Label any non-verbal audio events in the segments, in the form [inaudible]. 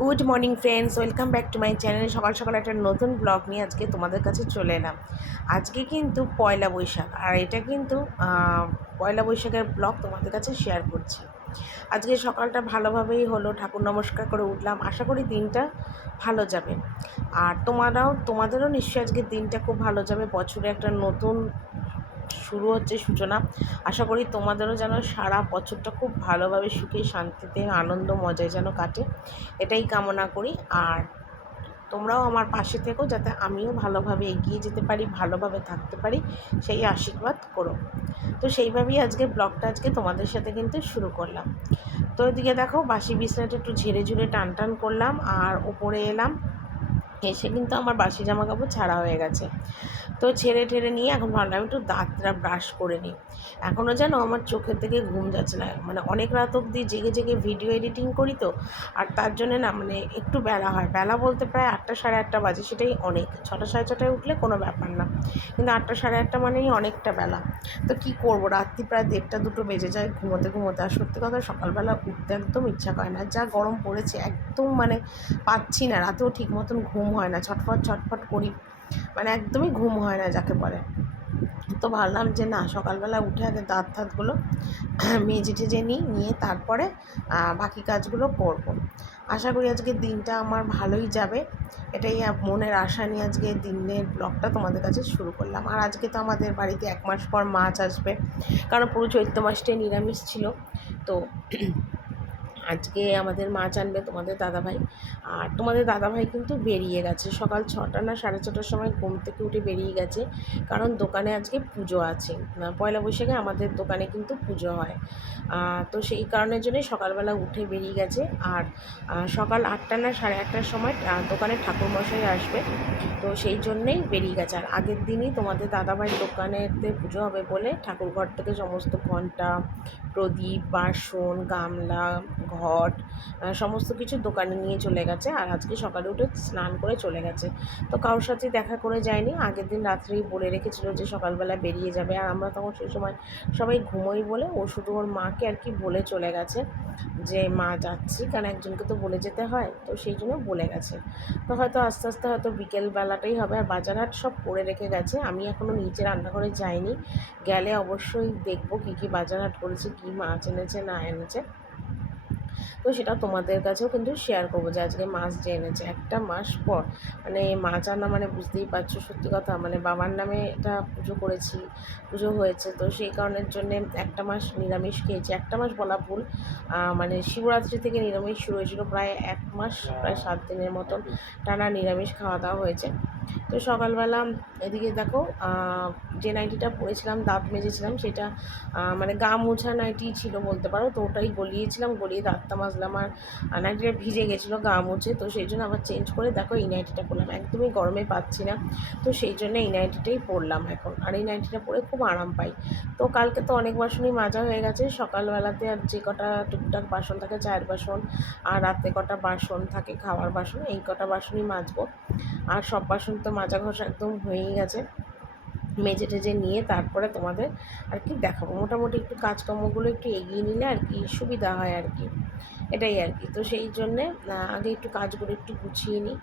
Good morning friends, welcome back to my channel. সকাল সকাল একটা নতুন ব্লগ নিয়ে আজকে তোমাদের কাছে চলে এলাম। আজকে কিন্তু পয়লা বৈশাখ, আর এটা কিন্তু পয়লা বৈশাখের ব্লগ তোমাদের কাছে শেয়ার করছি। আজকে সকালটা ভালোভাবেই হলো, ঠাকুর নমস্কার করে উঠলাম। আশা করি দিনটা ভালো যাবে। আর তোমারাও, তোমাদেরও নিশ্চয়ই আজকে দিনটা খুব ভালো যাবে। বছরে একটা নতুন শুরু হচ্ছে সূচনা। আশা করি তোমাদেরও যেন সারা বছরটা খুব ভালোভাবে সুখে, শান্তিতে, আনন্দ, মজায় যেন কাটে। এটাই কামনা করি। আর তোমরাও আমার পাশে থেকো যাতে আমিও ভালোভাবে এগিয়ে যেতে পারি, ভালোভাবে থাকতে পারি, সেই আশীর্বাদ করো। তো সেইভাবেই আজকে ব্লগটা আজকে তোমাদের সাথে কিন্তু শুরু করলাম। তো এদিকে দেখো, বাসি বিছনাটা একটু ঝেড়ে ঝুড়ে টান টান করলাম আর ওপরে এলাম। এসে কিন্তু আমার বাসি জামা কাপড় ছাড়া হয়ে গেছে। তো ছেড়ে ঠেড়ে নিয়ে এখন ভাবলাম একটু দাঁতটা ব্রাশ করে নিই। এখনও যেন আমার চোখের থেকে ঘুম যাচ্ছে না। মানে অনেক রাত অবধি জেগে জেগে ভিডিও এডিটিং করি তো, আর তার জন্যে না মানে একটু বেলা হয়। বেলা বলতে প্রায় আটটা সাড়ে আটটা বাজে, সেটাই অনেক। ছটা সাড়ে ছটায় উঠলে কোনো ব্যাপার না। কিন্তু আটটা সাড়ে আটটা মানেই অনেকটা বেলা। তো কি করব? রাত্রি প্রায় দেড়টা দুটো বেজে যায় ঘুমোতে ঘুমোতে। আর সত্যি কথা সকালবেলা উঠতে একদম ইচ্ছা করে না। যা গরম পড়েছে একদম মানে পাচ্ছি না। রাতেও ঠিক মতন ঘুম হয় না, ছটফট ছটফট করি। মানে একদমই ঘুম হয় না যাকে বলে। তো ভাবলাম যে না, সকালবেলা উঠে আগে দাঁত থাতগুলো [clears throat] মেজে টেজে নিই, নিয়ে তারপরে বাকি কাজগুলো করব। আশা করি আজকে দিনটা আমার ভালোই যাবে। এটাই মনের আশা নিয়ে আজকে দিনের ব্লগটা তোমাদের কাছে শুরু করলাম। আর আজকে তো আমাদের বাড়িতে এক মাস পর মাছ আসবে। কারণ পুরো চৈত্র মাসটাই নিরামিষ ছিল। তো [clears throat] আজকে আমাদের মাছ আনবে তোমাদের দাদাভাই। আর তোমাদের দাদাভাই কিন্তু বেরিয়ে গেছে। সকাল ছটা না সাড়ে ছটার সময় ঘুম থেকে উঠে বেরিয়ে গেছে। কারণ দোকানে আজকে পুজো আছে। পয়লা বৈশাখে আমাদের দোকানে কিন্তু পুজো হয়। তো সেই কারণের জন্যই সকালবেলা উঠে বেরিয়ে গেছে। আর সকাল আটটা না সাড়ে আটটার সময় দোকানে ঠাকুরমশাই আসবে। তো সেই জন্যেই বেরিয়ে গেছে। আর আগের দিনই তোমাদের দাদাভাই দোকানেতে পুজো হবে বলে ঠাকুরঘর থেকে সমস্ত ঘণ্টা প্রদীপ, বাসন, গামলা ঘট সমস্ত কিছু দোকানে নিয়ে চলে গেছে আর আজকে সকালে উঠে স্নান করে চলে গেছে। তো কারোর সাথে দেখা করে যায়নি। আগের দিন রাত্রেই বলে রেখেছিল যে সকালবেলা বেরিয়ে যাবে। আর আমরা তখন সেই সময় সবাই ঘুমোই বলে। ও শুধু ওর মাকে আর কি বলে চলে গেছে যে, মা, যাচ্ছি। কারণ একজনকে তো বলে যেতে হয়। তো সেই জন্য বলে গেছে। তো হয়তো আস্তে আস্তে হয়তো বিকেলবেলাটাই হবে। আর বাজারহাট সব করে রেখে গেছে। আমি এখনও নিচে রান্নাঘরে যাইনি। গেলে অবশ্যই দেখব কী কী বাজারহাট করেছে, কী মাছ এনেছে না এনেছে। তো সেটা তোমাদের কাছেও কিন্তু শেয়ার করব যে আজকে মাছ যে এনেছে। একটা মাস পর। মানে মাছ আনা মানে বুঝতেই পারছ, সত্যি কথা। মানে বাবার নামে এটা পুজো করেছি, পুজো হয়েছে। তো সেই কারণের জন্যে একটা মাস নিরামিষ খেয়েছি। একটা মাস বলা ভুল। মানে শিবরাত্রি থেকে নিরামিষ শুরু হয়েছিল প্রায় এক মাস, প্রায় সাত দিনের মতন টানা নিরামিষ খাওয়া দাওয়া হয়েছে। তো সকালবেলা এদিকে দেখো যে নাইটিটা পরেছিলাম দাঁত মেজেছিলাম, সেটা মানে গা মোছা নাইটি ছিল বলতে পারো, তো ওটাই গলিয়েছিলাম, গলিয়ে দাঁতটা মাজলাম আর নাইটিটা ভিজে গেছিল গা মুছে, তো সেই জন্য আবার চেঞ্জ করে দেখো এই নাইটিটা পরলাম একদমই গরমে পাচ্ছি না, তো সেই জন্য এই নাইটিটাই পরলাম এখন, আর এই নাইটিটা পরে খুব আরাম পাই, তো কালকে তো অনেক বাসনই মাজা হয়ে গেছে, সকালবেলাতে আর যে কটা টুকটাক বাসন থাকে, চায়ের বাসন, আর রাতে কটা বাসন থাকে, খাওয়ার বাসন, এই কটা বাসনই মাজবো, আর সব বাসন তো মাজা ঘষা একদম হয়েই গেছে। মেজে টেজে নিয়ে তারপরে তোমাদের আর কি দেখাবো। মোটামুটি একটু কাজকর্মগুলো একটু এগিয়ে নিলে আর কি সুবিধা হয় আর কি। এটাই আর কি। তো সেই জন্যে আগে একটু কাজগুলো একটু গুছিয়ে নিই।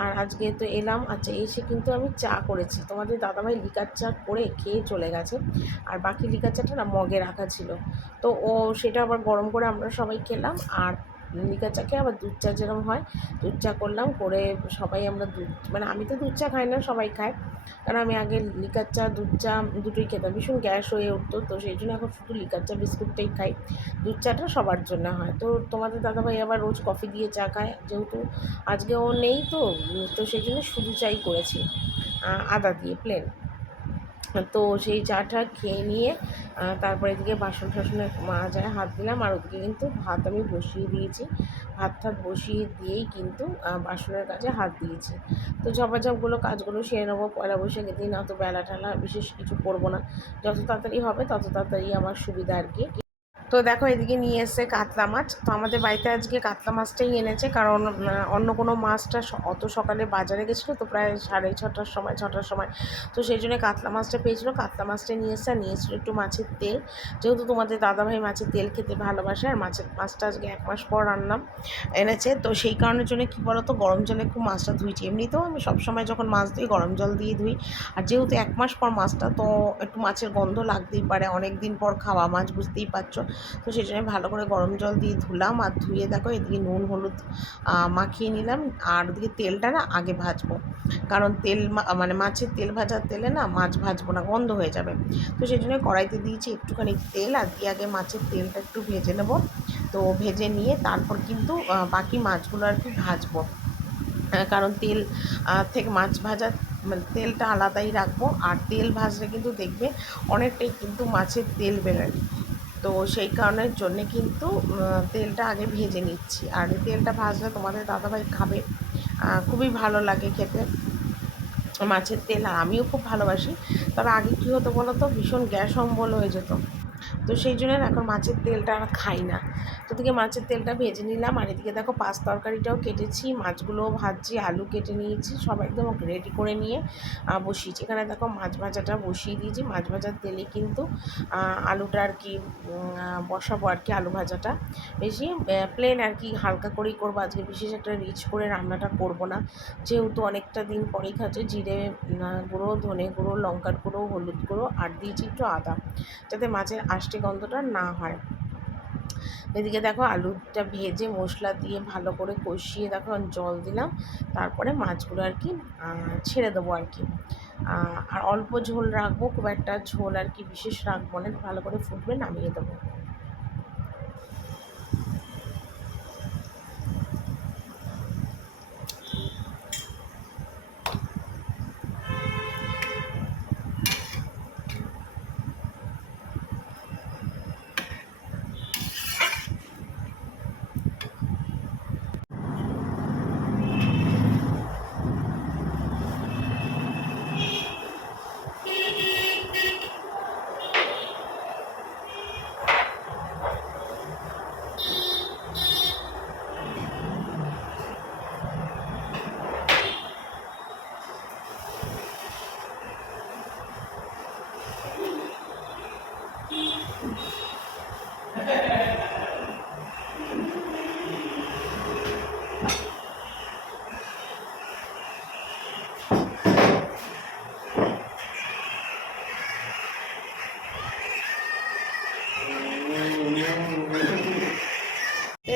আর আজকে তো এলাম আচ্ছা এসে কিন্তু আমি চা করেছি। তোমাদের দাদাভাই লিকার চা করে খেয়ে চলে গেছে। আর বাকি লিকার চাটা না মগে রাখা ছিল। তো ও সেটা আবার গরম করে আমরা সবাই খেলাম। আর লিকার চা খেয়ে আবার দুধ চা যেরকম হয়, দুধ চা করলাম, করে সবাই আমরা দুধ মানে আমি তো দুধ চা খাই না, সবাই খায়। কারণ আমি আগে লিকার চা, দুধ চা দুটোই খেতাম, ভীষণ গ্যাস হয়ে উঠতো, তো সেই জন্য এখন শুধু লিকার চা, বিস্কুটটাই খাই। দুধ চাটা সবার জন্য হয়। তো তোমাদের দাদাভাই আবার রোজ কফি দিয়ে চা খায়, যেহেতু আজকে ও নেই তো তো সেই জন্য শুধু চাই করেছি আদা দিয়ে প্লেন তো সেই চাটা খেয়ে নিয়ে তারপর এদিকে বাসন টাসনে মাজায় হাত দিলাম। আর ওদিকে কিন্তু ভাত আমি বসিয়ে দিয়েছি। ভাত ঠাত বসিয়ে দিয়েই কিন্তু বাসনের কাজে হাত দিয়েছি। তো ঝপাঝপগুলো কাজগুলো সেরে নেব, পয়লা বৈশাখের দিন, অত বেলা টেলা বিশেষ কিছু করব না। যত তাড়াতাড়ি হবে তত তাড়াতাড়ি আমার সুবিধা আর কি। তো দেখো এদিকে নিয়ে এসছে কাতলা মাছ। তো আমাদের বাড়িতে আজকে কাতলা মাছটাই এনেছে, কারণ অন্য কোনো মাছটা অত সকালে বাজারে গেছিল তো প্রায় সাড়ে ছটার সময় ছটার সময়। তো সেই জন্য কাতলা মাছটা পেয়েছিলো। কাতলা মাছটা নিয়ে এসছে আর নিয়ে এসেছিল একটু মাছের তেল। যেহেতু তোমাদের দাদাভাই মাছের তেল খেতে ভালোবাসে আর মাছের মাছটা আজকে এক মাস পর রান্নাম এনেছে। তো সেই কারণের জন্য কী বলো তো গরম জলে খুব মাছটা ধুইছি এমনিতেও আমি সবসময় যখন মাছ ধুই, গরম জল দিয়ে ধুই। আর যেহেতু এক মাস পর মাছটা, তো একটু মাছের গন্ধ লাগতেই পারে। অনেক দিন পর খাওয়া মাছ, বুঝতেই পারছ। তো সেই জন্য ভালো করে গরম জল দিয়ে ধুলাম আর ধুয়ে দেখো এদিকে নুন, হলুদ মাখিয়ে নিলাম আর ওদিকে তেলটা না আগে ভাজবো। কারণ তেল মানে মাছের তেল ভাজার তেলে না মাছ ভাজবো না, গন্ধ হয়ে যাবে। তো সেই জন্য কড়াইতে দিয়েছি একটুখানি তেল আর দিয়ে আগে মাছের তেলটা একটু ভেজে নেব। তো ভেজে নিয়ে তারপর কিন্তু বাকি মাছগুলো আর কি ভাজবো। কারণ তেল থেকে মাছ ভাজা মানে তেলটা আলাদাই রাখব। আর তেল ভাজলে কিন্তু দেখবে অনেকটাই কিন্তু মাছের তেল বেরোয়। তো সেই কারণের জন্যে কিন্তু তেলটা আগে ভেজে নিচ্ছি। আর তেলটা ভাজলে তোমাদের দাদাভাই খাবে। খুবই ভালো লাগে খেতে। মাছের তেল, আর আমিও খুব ভালোবাসি। তবে আগে কী হতো বলো তো? ভীষণ গ্যাস অম্বল হয়ে যেত। তো সেই জন্য এখন মাছের তেলটা আর খাই না। তো এদিকে মাছের তেলটা ভেজে নিলাম, আর এদিকে দেখো পাঁচ তরকারিটাও কেটেছি, মাছগুলোও ভাজছি, আলু কেটে নিয়েছি, সব একদম রেডি করে নিয়ে বসিয়েছি। এখানে দেখো মাছ ভাজাটা বসিয়ে দিয়েছি, মাছ ভাজার তেলে কিন্তু আলুটা আর কি বসাবো আর কি আলু ভাজাটা। বেশি প্লেন আর কি হালকা করেই করব, আজকে বিশেষ একটা রিচ করে রান্নাটা করব না। যেহেতু অনেকটা দিন পরেই খাচ্ছে, জিরে গুঁড়ো, ধনে গুঁড়ো, লঙ্কার গুঁড়ো, হলুদ গুঁড়ো, আর দিয়েছি একটু আদা, যাতে মাছের আষ্টে গন্ধটা না হয়। এদিকে দেখো আলুটা ভেজে মশলা দিয়ে ভালো করে কষিয়ে দেখো জল দিলাম। তারপরে মাছগুলো আর কি ছেড়ে দেবো আর কি। আর অল্প ঝোল রাখব, খুব একটা ঝোল আর কি বিশেষ রাখব না, ভালো করে ফুটবে, নামিয়ে দেবো।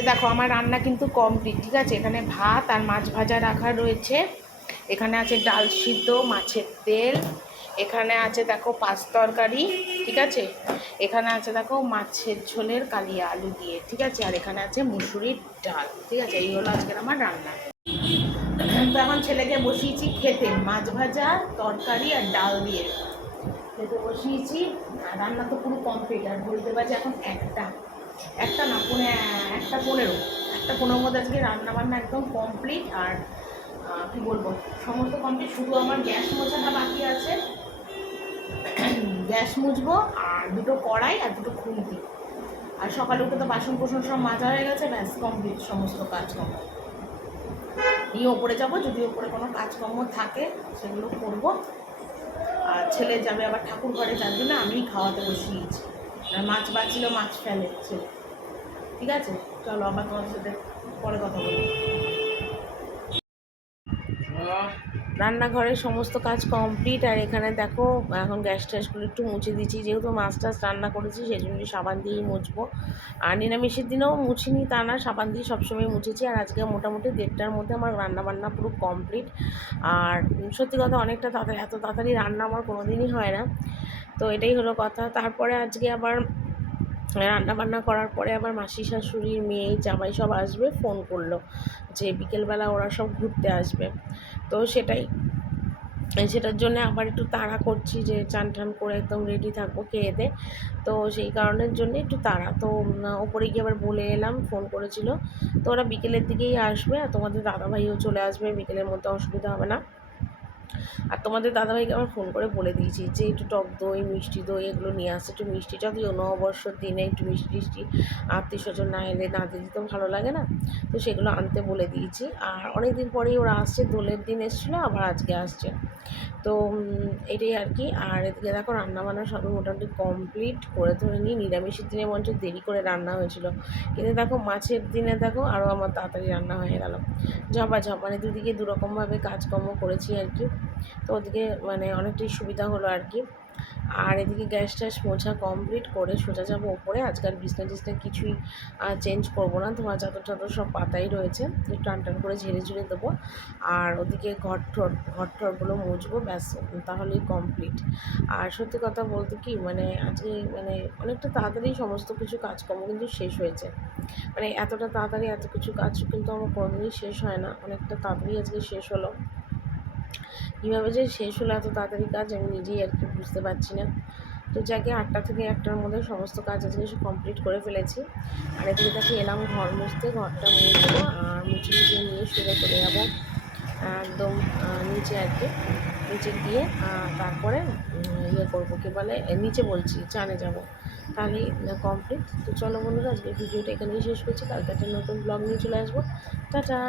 দেখো, আমার রান্না কিন্তু কমপ্লিট ঠিক আছে? এখানে ভাত আর মাছ ভাজা রাখা রয়েছে। এখানে আছে ডাল সিদ্ধ, মাছের তেল। এখানে আছে, দেখো, পাঁচ তরকারি, ঠিক আছে? এখানে আছে, দেখো, মাছের ঝোলের কালিয়া আলু দিয়ে, ঠিক আছে? আর এখানে আছে মুসুরির ডাল, ঠিক আছে? এই হলো আজকের আমার রান্না। তো এখন ছেলেকে বসিয়েছি খেতে, মাছ ভাজা, তরকারি আর ডাল দিয়ে। খেতে বসিয়েছি, আর রান্না তো পুরো কমপ্লিট আর বলতে পারছি এখন একটা। একটা না, পনে একটা পনেরো। একটা পনেরো মধ্যে আজকে রান্না বান্না একদম কমপ্লিট আর কি বলব? সমস্ত কমপ্লিট শুধু আমার গ্যাস মোছাটা বাকি আছে। গ্যাস মুছবো আর দুটো কড়াই আর দুটো খুন্তি। আর সকালে উঠে তো বাসন কোসন সব মাজা হয়ে গেছে, ব্যাস কমপ্লিট সমস্ত কাজকর্ম। নিয়ে ওপরে যাব, যদি ওপরে কোনো কাজকর্ম থাকে, সেগুলো করব। আর ছেলে যাবে আবার ঠাকুর ঘরে, যার জন্য আমিই খাওয়াতে বসিয়েছি। আর মাছ বাঁচছিল মাছ ফেলে ছেলে ঠিক আছে? চলো আবার তোমার সাথে পরে কথা বলব। রান্নাঘরের সমস্ত কাজ কমপ্লিট আর এখানে দেখো, এখন গ্যাস ট্যাসগুলো একটু মুছে দিচ্ছি যেহেতু মাছ টাছ রান্না করেছি সেই জন্য সাবান দিয়েই মুছবো। আর নিরামিষের দিনেও মুছিনি তা না, সাবান দিয়ে সবসময় মুছেছি। আর আজকে মোটামুটি দেড়টার মধ্যে আমার রান্না বান্না পুরো কমপ্লিট আর সত্যি কথা, অনেকটা তাড়াতাড়ি, এত তাড়াতাড়ি রান্না আমার কোনো দিনই হয় না। তো এটাই হলো কথা। তারপরে আজকে আবার রান্না বান্না করার পরে আবার মাসি শাশুড়ি, মেয়ে, জামাই সব আসবে ফোন করল যে বিকেলবেলা ওরা সব ঘুরতে আসবে। তো সেটাই, সেটার জন্য আবার একটু তাড়া করছি যে চান টান করে একদম রেডি থাকব, খেয়ে দে। তো সেই কারণের জন্য একটু তাড়া। তো ওপরে গিয়ে আবার বলে এলাম ফোন করেছিল। তো ওরা বিকেলের দিকেই আসবে আর তোমাদের দাদাভাইও চলে আসবে, বিকেলের মধ্যে অসুবিধা হবে না। আর তোমাদের দাদাভাইকে আমার ফোন করে বলে দিয়েছি যে একটু টক দই, মিষ্টি দই এগুলো নিয়ে আসছে একটু মিষ্টিটা দিও নববর্ষর দিনে একটু মিষ্টি টিষ্টি আত্মীয় স্বজন না এলে না দিলে তো ভালো লাগে না। তো সেগুলো আনতে বলে দিয়েছি। আর অনেক দিন পরেই ওরা আসছে, দোলের দিন এসেছিল, আবার আজকে আসছে। তো এটাই আর কি। আর এদিকে দেখো রান্নাবান্না সবই মোটামুটি কমপ্লিট করে ধরে নিই নিরামিষের দিনে হচ্ছে দেরি করে রান্না হয়েছিল। কিন্তু দেখো মাছের দিনে দেখো আরও আমার তাড়াতাড়ি রান্না হয়ে গেল। ঝপা ঝপ মানে দুদিকে দুরকমভাবে কাজকর্ম করেছি আর কি। তো ওদিকে মানে অনেকটাই সুবিধা হলো আর কি। আর এদিকে গ্যাস ট্যাস মোছা কমপ্লিট করে সোজা যাব ওপরে। আজকাল বিছনা টিছনা কিছুই চেঞ্জ করব না। তোমার চাদর টাদর সব পাতাই রয়েছে। একটু টান টান করে ঝেড়ে ঝুড়ে দেবো। আর ওদিকে ঘর ঠর, ঘর ঠরগুলো মুছবো, ব্যাস, তাহলেই কমপ্লিট আর সত্যি কথা বলতে কি মানে আজকে মানে অনেকটা তাড়াতাড়ি সমস্ত কিছু কাজকর্ম কিন্তু শেষ হয়েছে। মানে এতটা তাড়াতাড়ি এত কিছু কাজ কিন্তু আমার কোনোদিনই শেষ হয় না। অনেকটা তাড়াতাড়ি আজকে শেষ হলো। কীভাবে যে শেষ হলো, এত তাড়াতাড়ি কাজ আমি নিজেই আর কি বুঝতে পারছি না। তো যাকে আটটা থেকে একটার মধ্যে সমস্ত কাজ আজকে সব কমপ্লিট করে ফেলেছি। আর এদিকে তাকে এলাম ঘর মুছতে, ঘরটা মুছবো আর মুছে টুছে নিয়ে শুরু করে যাব, একদম নিচে আর কি। নিচে গিয়ে তারপরে ইয়ে করব, কি বলে নিচে বলছি, চানে যাব। তাহলেই কমপ্লিট তো চলো বন্ধুরা আজকে ভিডিওটা এখানেই শেষ করছি। কালকে একটা নতুন ব্লগ নিয়ে চলে আসব। টাটা!